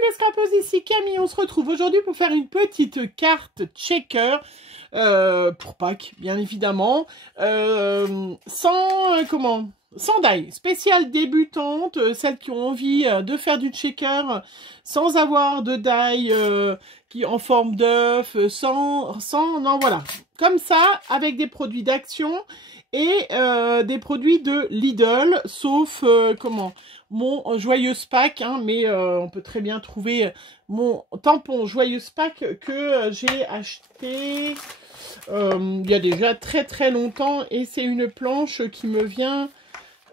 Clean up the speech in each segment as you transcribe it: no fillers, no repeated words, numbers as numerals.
les scrapeuses, ici Camille, on se retrouve aujourd'hui pour faire une petite carte checker pour Pâques, bien évidemment, sans die, spéciale débutante, celles qui ont envie de faire du checker sans avoir de die qui en forme d'œuf, non voilà, comme ça, avec des produits d'Action et des produits de Lidl, sauf mon Joyeuse Pâques, hein, mais on peut très bien trouver mon tampon Joyeuse Pâques que j'ai acheté il y a déjà très longtemps, et c'est une planche qui me vient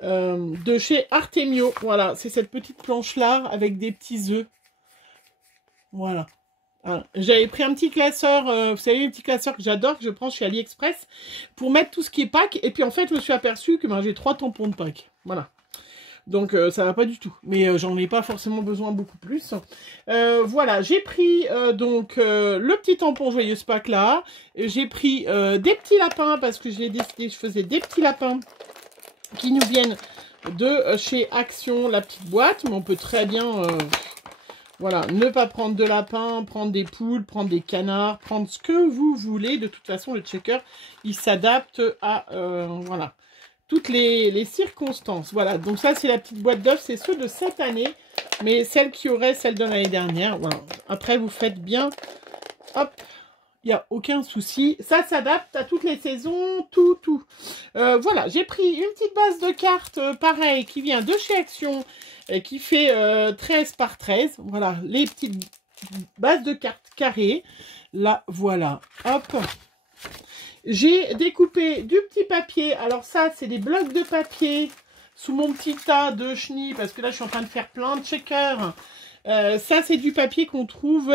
de chez Artemio. Voilà, c'est cette petite planche là avec des petits œufs. Voilà. Hein. J'avais pris un petit classeur, vous savez, un petit classeur que j'adore, que je prends chez AliExpress pour mettre tout ce qui est Pâques, et puis en fait je me suis aperçu que j'ai 3 tampons de Pâques. Voilà. Donc ça va pas du tout, mais j'en ai pas forcément besoin beaucoup plus. Voilà, j'ai pris le petit tampon Joyeuse Pâques là. J'ai pris des petits lapins parce que j'ai décidé que je faisais des petits lapins qui nous viennent de chez Action, la petite boîte. Mais on peut très bien, voilà, ne pas prendre de lapins, prendre des poules, prendre des canards, prendre ce que vous voulez. De toute façon, le checker, il s'adapte à, voilà, toutes les circonstances. Voilà, donc ça c'est la petite boîte d'œufs, c'est ceux de cette année, mais celle qui aurait celle de l'année dernière. Voilà. Après vous faites bien, hop, il n'y a aucun souci. Ça s'adapte à toutes les saisons, tout. Voilà, j'ai pris une petite base de cartes, pareil, qui vient de chez Action, et qui fait 13 par 13. Voilà, les petites bases de cartes carrées. Là, voilà, hop. J'ai découpé du petit papier. Alors ça, c'est des blocs de papier sous mon petit tas de chenilles, parce que là, je suis en train de faire plein de checkers. Ça, c'est du papier qu'on trouve,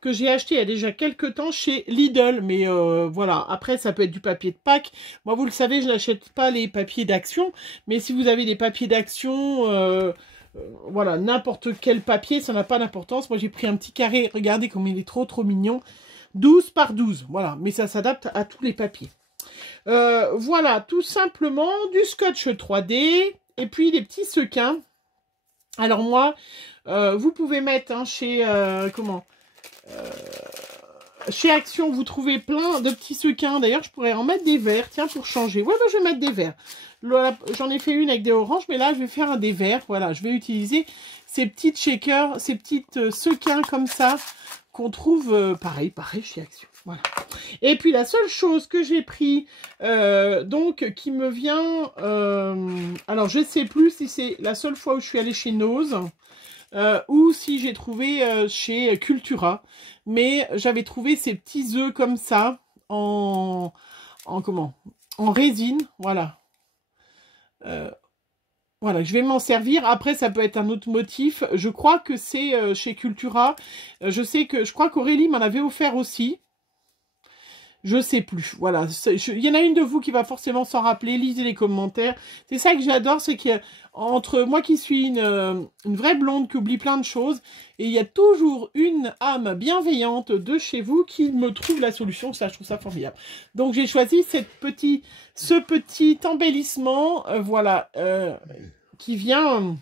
que j'ai acheté il y a déjà quelques temps chez Lidl. Mais voilà, après, ça peut être du papier de Pâques. Moi, vous le savez, je n'achète pas les papiers d'Action. Mais si vous avez des papiers d'Action, voilà, n'importe quel papier, ça n'a pas d'importance. Moi, j'ai pris un petit carré. Regardez comme il est trop mignon. 12 par 12, voilà, mais ça s'adapte à tous les papiers. Voilà, tout simplement du scotch 3D et puis des petits sequins. Alors moi, vous pouvez mettre chez chez Action, vous trouvez plein de petits sequins. D'ailleurs, je pourrais en mettre des verts, tiens, pour changer. Ouais, je vais mettre des verts. J'en ai fait une avec des oranges, mais là, je vais faire des verts. Voilà, je vais utiliser ces petites shakers, ces petites sequins comme ça, qu'on trouve pareil chez Action. Voilà. Et puis la seule chose que j'ai pris, qui me vient, alors je sais plus si c'est la seule fois où je suis allée chez Nose, ou si j'ai trouvé chez Cultura, mais j'avais trouvé ces petits œufs comme ça, en résine, voilà. Voilà, je vais m'en servir. Après, ça peut être un autre motif. Je crois que c'est chez Cultura. Je crois qu'Aurélie m'en avait offert aussi. Je sais plus. Voilà. Il y en a une de vous qui va forcément s'en rappeler. Lisez les commentaires. C'est ça que j'adore, c'est qu'entre moi qui suis une vraie blonde qui oublie plein de choses, et il y a toujours une âme bienveillante de chez vous qui me trouve la solution. Ça, je trouve ça formidable. Donc, j'ai choisi ce petit embellissement, voilà, qui vient...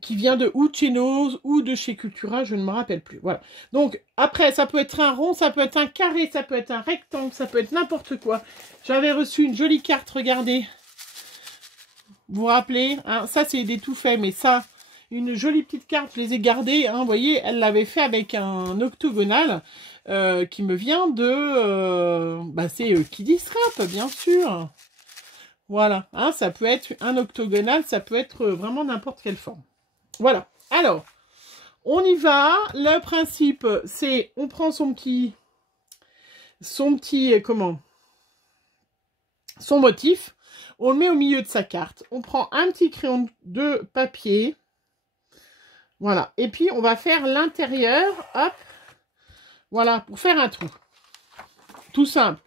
qui vient de ou de chez Nose ou de chez Cultura, je ne me rappelle plus. Voilà. Donc, après, ça peut être un rond, ça peut être un carré, ça peut être un rectangle, ça peut être n'importe quoi. J'avais reçu une jolie carte, regardez. Vous vous rappelez, hein, ça, c'est des tout faits, mais ça, une jolie petite carte, je les ai gardées. Hein, vous voyez, elle l'avait fait avec un octogonal qui me vient de... c'est Kiddy Scrap, bien sûr. Voilà, hein, ça peut être un octogonal, ça peut être vraiment n'importe quelle forme. Voilà, alors, on y va. Le principe, c'est, on prend son motif, on le met au milieu de sa carte. On prend un petit crayon de papier, voilà, et puis on va faire l'intérieur, hop, voilà, pour faire un trou. Tout simple.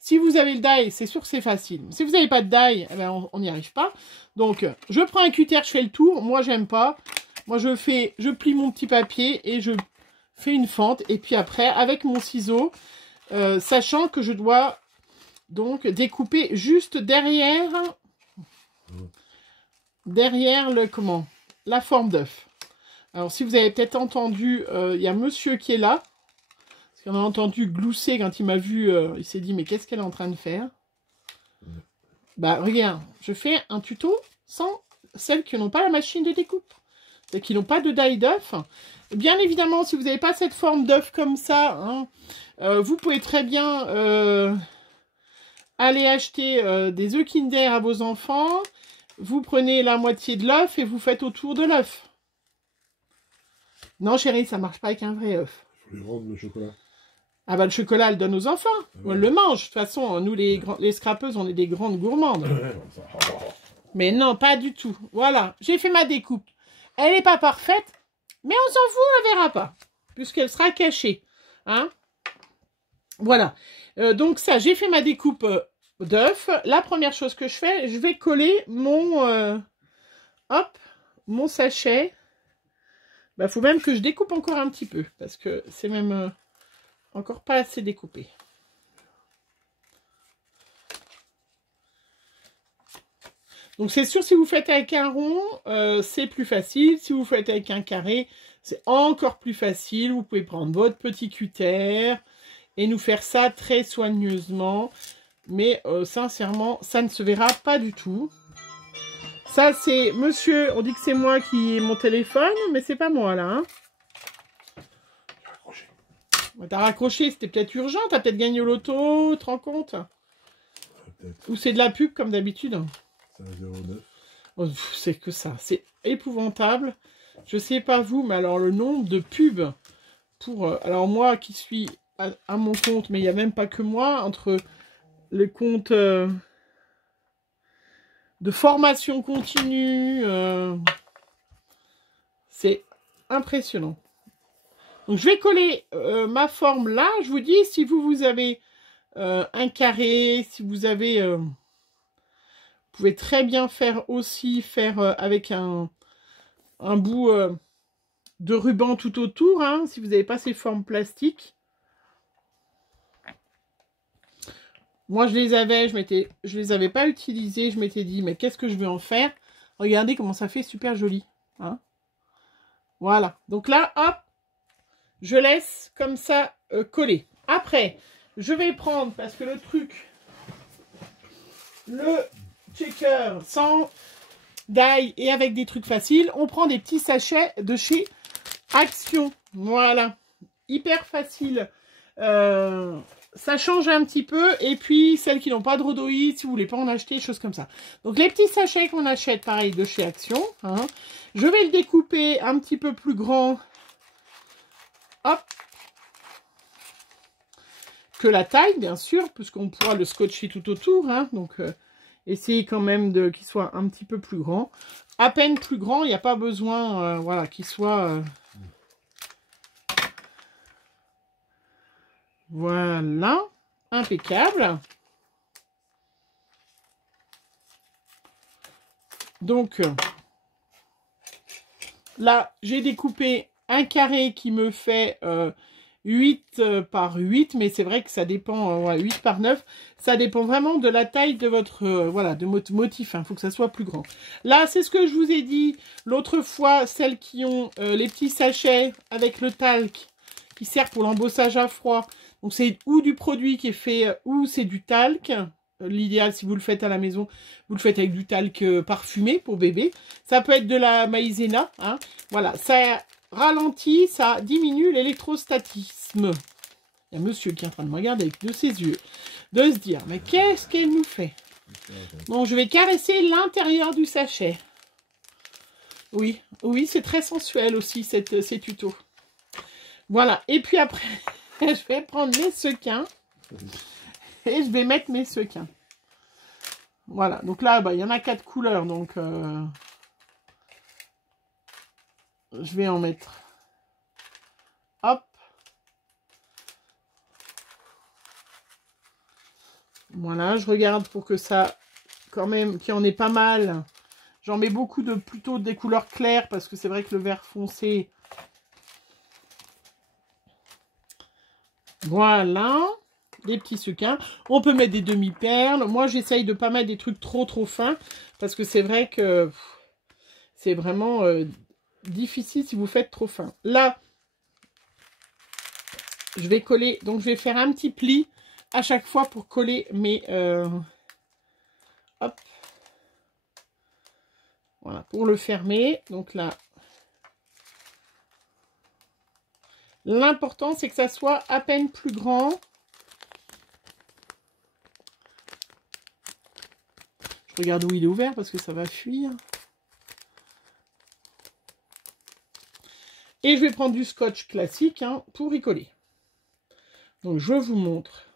Si vous avez le die, c'est sûr que c'est facile. Si vous n'avez pas de die, eh ben on n'y arrive pas. Donc, je prends un cutter, je fais le tour. Moi, j'aime pas. Moi, je plie mon petit papier et je fais une fente. Et puis après, avec mon ciseau, sachant que je dois donc découper juste derrière la forme d'œuf. Alors, si vous avez peut-être entendu, il y a monsieur qui est là. Parce qu'on a entendu glousser quand il m'a vu. Il s'est dit, mais qu'est-ce qu'elle est en train de faire? Bah, regarde, je fais un tuto sans celles qui n'ont pas la machine de découpe. Celles qui n'ont pas de die d'œuf. Bien évidemment, si vous n'avez pas cette forme d'œuf comme ça, hein, vous pouvez très bien aller acheter des œufs Kinder à vos enfants. Vous prenez la moitié de l'œuf et vous faites autour de l'œuf. Non, chérie, ça marche pas avec un vrai œuf. Il faut les rendre, le chocolat. Ah bah le chocolat, elle donne aux enfants. Ouais. On le mange. De toute façon, nous les scrapeuses, on est des grandes gourmandes. Mais non, pas du tout. Voilà, j'ai fait ma découpe. Elle n'est pas parfaite, mais on s'en fout, on la verra pas. Puisqu'elle sera cachée. Hein? Voilà. Donc ça, j'ai fait ma découpe d'œuf. La première chose que je fais, je vais coller mon, mon sachet. Bah, faut même que je découpe encore un petit peu. Parce que c'est même... encore pas assez découpé. Donc c'est sûr, si vous faites avec un rond, c'est plus facile. Si vous faites avec un carré, c'est encore plus facile. Vous pouvez prendre votre petit cutter et nous faire ça très soigneusement. Mais sincèrement, ça ne se verra pas du tout. Ça, c'est monsieur, on dit que c'est moi qui ai mon téléphone, mais c'est pas moi là. Hein. T'as raccroché, c'était peut-être urgent, t'as peut-être gagné au loto, tu te rends compte? Ou c'est de la pub comme d'habitude? C'est un 0,9. Oh, c'est que ça, c'est épouvantable. Je sais pas vous, mais alors le nombre de pubs pour... alors moi qui suis à mon compte, mais il n'y a même pas que moi, entre les comptes de formation continue, c'est impressionnant. Donc, je vais coller ma forme là. Je vous dis, si vous avez un carré, si vous avez... vous pouvez très bien faire aussi, avec un bout de ruban tout autour, hein, si vous n'avez pas ces formes plastiques. Moi, je les avais, je les avais pas utilisées. Je m'étais dit, mais qu'est-ce que je vais en faire? Regardez comment ça fait super joli. Hein. Voilà. Donc là, hop. Je laisse comme ça coller. Après, je vais prendre, parce que le truc, le checker sans die et avec des trucs faciles, on prend des petits sachets de chez Action. Voilà. Hyper facile. Ça change un petit peu. Et puis, celles qui n'ont pas de rhodoïdes, si vous voulez pas en acheter, des choses comme ça. Donc, les petits sachets qu'on achète, pareil, de chez Action. Hein, je vais le découper un petit peu plus grand. Hop, que la taille, bien sûr, puisqu'on pourra le scotcher tout autour. Hein, donc, essayez quand même qu'il soit un petit peu plus grand. À peine plus grand, il n'y a pas besoin voilà, qu'il soit... voilà, impeccable. Donc, là, j'ai découpé un carré qui me fait 8 par 8, mais c'est vrai que ça dépend, 8 par 9, ça dépend vraiment de la taille de votre, voilà, de votre motif, il faut que ça soit plus grand. Là, c'est ce que je vous ai dit l'autre fois, celles qui ont les petits sachets avec le talc, qui sert pour l'embossage à froid, donc c'est ou du produit qui est fait, ou c'est du talc. L'idéal, si vous le faites à la maison, vous le faites avec du talc parfumé pour bébé. Ça peut être de la maïzena. Hein. Voilà, ça ralentit, ça diminue l'électrostatisme. Il y a monsieur qui est en train de me regarder avec de ses yeux, de se dire, mais qu'est-ce qu'elle nous fait? Bon, je vais caresser l'intérieur du sachet. Oui, oui, c'est très sensuel aussi, ces tutos. Voilà, et puis après, je vais prendre mes sequins. Et je vais mettre mes sequins. Voilà. Donc là, bah, il y en a 4 couleurs. Donc, je vais en mettre. Hop. Voilà. Je regarde pour que ça, quand même, qu'il y en ait pas mal. J'en mets beaucoup plutôt des couleurs claires. Parce que c'est vrai que le vert foncé. Voilà. Des petits sequins. On peut mettre des demi-perles. Moi, j'essaye de ne pas mettre des trucs trop fins. Parce que c'est vrai que c'est vraiment difficile si vous faites trop fin. Là, je vais coller, donc je vais faire un petit pli à chaque fois pour coller mes... hop. Voilà, pour le fermer. Donc là, l'important, c'est que ça soit à peine plus grand. Je regarde où il est ouvert parce que ça va fuir. Et je vais prendre du scotch classique hein, pour y coller. Donc, je vous montre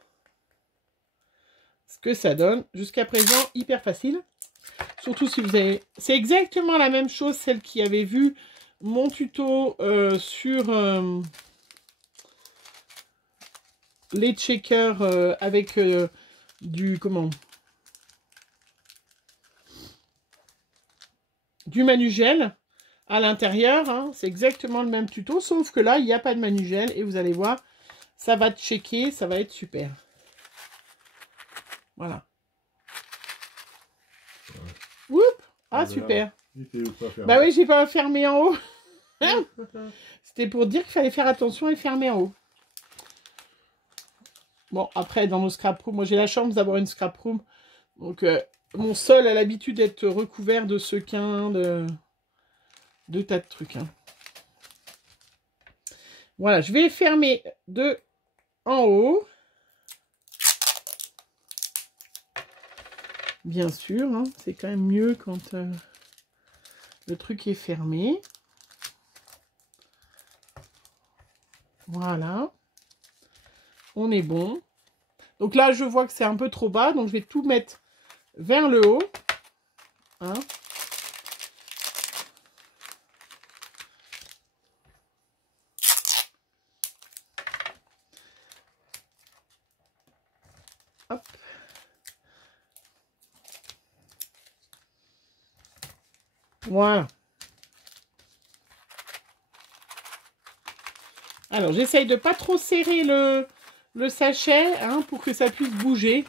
ce que ça donne. Jusqu'à présent, hyper facile. Surtout si vous avez... C'est exactement la même chose, celle qui avait vu mon tuto sur les checkers avec du... Comment? Du manugel à l'intérieur. Hein. C'est exactement le même tuto, sauf que là, il n'y a pas de manugel. Et vous allez voir, ça va checker, ça va être super. Voilà. Oups! Ah, super. Bah oui, j'ai pas fermé en haut. C'était pour dire qu'il fallait faire attention et fermer en haut. Bon, après, dans nos scrap rooms, moi j'ai la chance d'avoir une scrap room. Donc, mon sol a l'habitude d'être recouvert de sequins, de tas de trucs. Hein. Voilà, je vais fermer de en haut. Bien sûr, hein, c'est quand même mieux quand le truc est fermé. Voilà. On est bon. Donc là, je vois que c'est un peu trop bas, donc je vais tout mettre vers le haut. Hein. Hop. Voilà. Alors, j'essaye de pas trop serrer le sachet hein, pour que ça puisse bouger.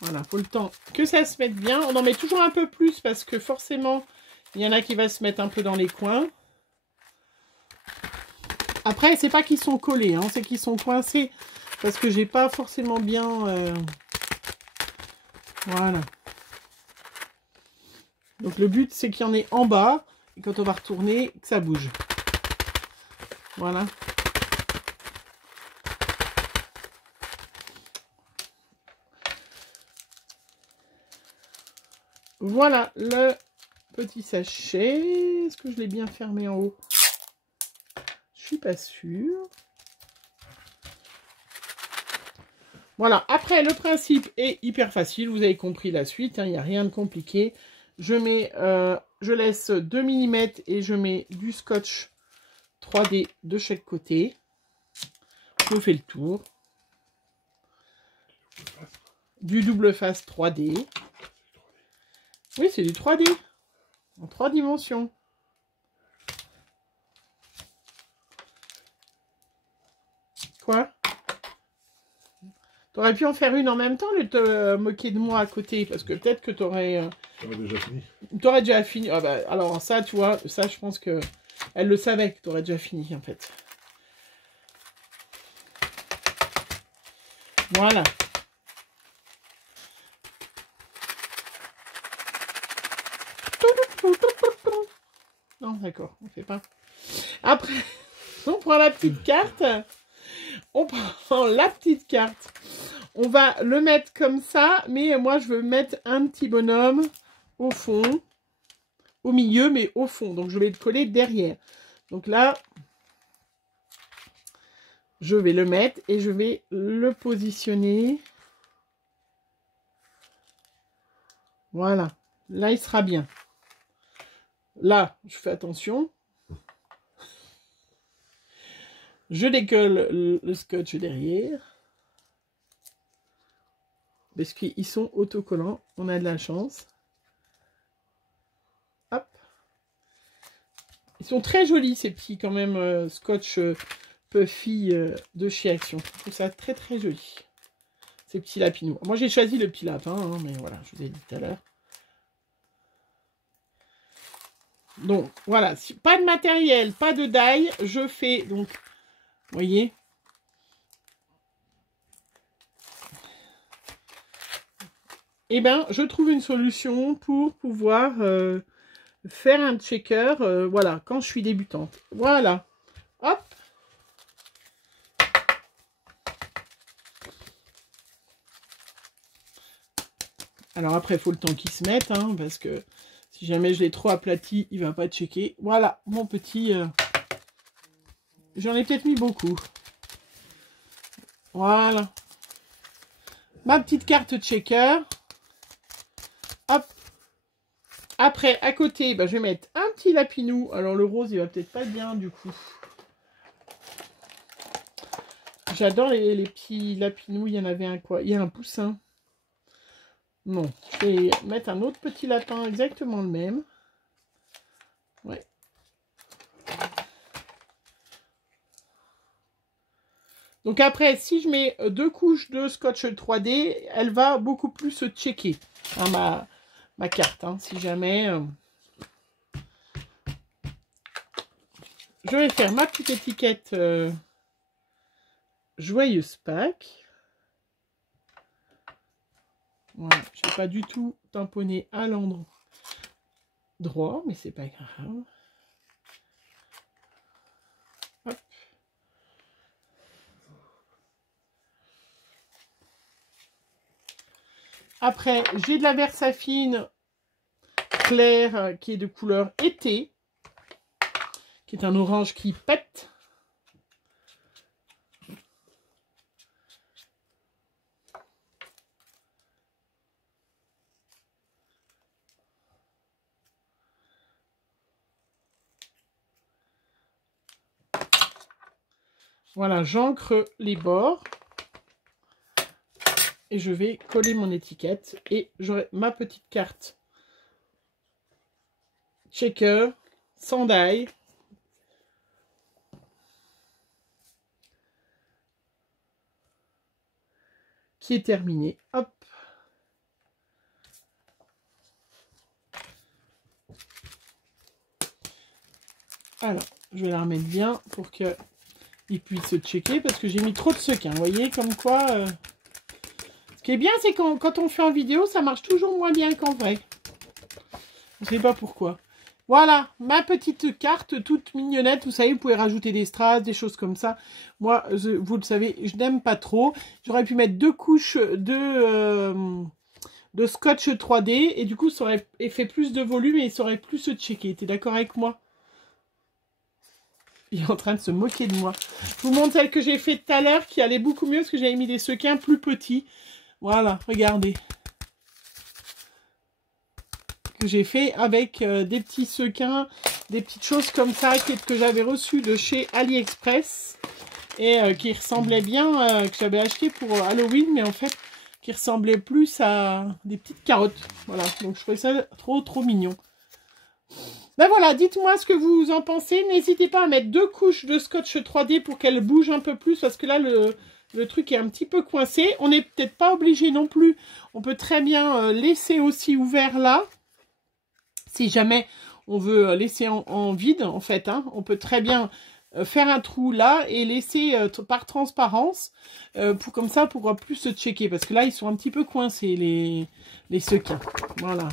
Voilà, faut le temps que ça se mette bien. On en met toujours un peu plus parce que forcément, il y en a qui va se mettre un peu dans les coins. Après, c'est pas qu'ils sont collés, hein, c'est qu'ils sont coincés parce que j'ai pas forcément bien... Voilà. Donc, le but, c'est qu'il y en ait en bas. Et quand on va retourner, que ça bouge. Voilà. Voilà le petit sachet. Est-ce que je l'ai bien fermé en haut? Je suis pas sûre. Voilà. Après, le principe est hyper facile. Vous avez compris la suite. Il n'y a rien de compliqué. Je mets... je laisse 2 mm et je mets du scotch 3D de chaque côté. Je fais le tour. Du double face 3D. Oui, c'est du 3D. En 3 dimensions. Quoi? T'aurais pu en faire une en même temps, de te moquer de moi à côté, parce que peut-être que t'aurais... T'aurais déjà fini. T'aurais déjà fini. Ah bah, alors ça, tu vois, ça, je pense que elle le savait que t'aurais déjà fini, en fait. Voilà. Non, d'accord, on fait pas. Après, on prend la petite carte. On prend la petite carte. On va le mettre comme ça, mais moi, je veux mettre un petit bonhomme au fond, au milieu, mais au fond. Donc, je vais le coller derrière. Donc là, je vais le mettre et je vais le positionner. Voilà. Là, il sera bien. Là, je fais attention. Je décolle le scotch derrière. Parce qu'ils sont autocollants. On a de la chance. Hop. Ils sont très jolis, ces petits, quand même, scotch puffy de chez Action. Je trouve ça très, très joli. Ces petits lapinous. Moi, j'ai choisi le petit lapin, hein, mais voilà, je vous ai dit tout à l'heure. Donc, voilà. Si, pas de matériel, pas de die. Je fais, donc, vous voyez. Eh bien, je trouve une solution pour pouvoir faire un checker, voilà, quand je suis débutante. Voilà. Hop. Alors après, il faut le temps qu'il se mette, hein, parce que si jamais je l'ai trop aplati, il ne va pas checker. Voilà, mon petit... J'en ai peut-être mis beaucoup. Voilà. Ma petite carte checker. Hop. Après, à côté, bah, je vais mettre un petit lapinou. Alors, le rose, il va peut-être pas bien, du coup. J'adore les petits lapinous. Il y en avait un quoi? Il y a un poussin. Non, je vais mettre un autre petit lapin, exactement le même. Ouais. Donc après, si je mets 2 couches de scotch 3D, elle va beaucoup plus se checker. Hein, ma carte, hein, si jamais... Je vais faire ma petite étiquette Joyeuse Pâques. Voilà, je n'ai pas du tout tamponné à l'endroit, mais c'est pas grave. Hop. Après, j'ai de la Versafine claire qui est de couleur été, qui est un orange qui pète. Voilà, j'encre les bords. Et je vais coller mon étiquette. Et j'aurai ma petite carte checker, sans die. Qui est terminée. Hop. Alors, je vais la remettre bien pour que il puisse se checker parce que j'ai mis trop de sequins. Vous voyez, comme quoi... Ce qui est bien, c'est quand on fait en vidéo, ça marche toujours moins bien qu'en vrai. Je ne sais pas pourquoi. Voilà, ma petite carte toute mignonnette. Vous savez, vous pouvez rajouter des strass, des choses comme ça. Moi, vous le savez, je n'aime pas trop. J'aurais pu mettre 2 couches de scotch 3D. Et du coup, ça aurait fait plus de volume et ça aurait plus se checker. T'es d'accord avec moi? Il est en train de se moquer de moi. Je vous montre celle que j'ai fait tout à l'heure qui allait beaucoup mieux parce que j'avais mis des sequins plus petits. Voilà, regardez. Que j'ai fait avec des petits sequins, des petites choses comme ça que j'avais reçues de chez AliExpress et qui ressemblaient bien, que j'avais acheté pour Halloween, mais en fait, qui ressemblaient plus à des petites carottes. Voilà, donc je trouvais ça trop mignon. Ben voilà, dites-moi ce que vous en pensez. N'hésitez pas à mettre 2 couches de scotch 3D pour qu'elle bouge un peu plus, parce que là, le truc est un petit peu coincé. On n'est peut-être pas obligé non plus. On peut très bien laisser aussi ouvert là. Si jamais on veut laisser en vide, en fait, hein, on peut très bien faire un trou là et laisser par transparence. Comme ça, on pourra plus se checker. Parce que là, ils sont un petit peu coincés, les sequins. Voilà.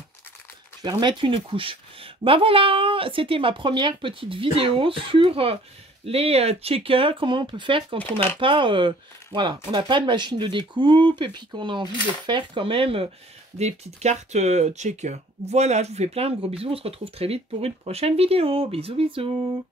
Je vais remettre une couche. Ben voilà, c'était ma première petite vidéo sur les checkers. Comment on peut faire quand on n'a pas, voilà, on n'a pas de machine de découpe et puis qu'on a envie de faire quand même des petites cartes checkers. Voilà, je vous fais plein de gros bisous. On se retrouve très vite pour une prochaine vidéo. Bisous, bisous.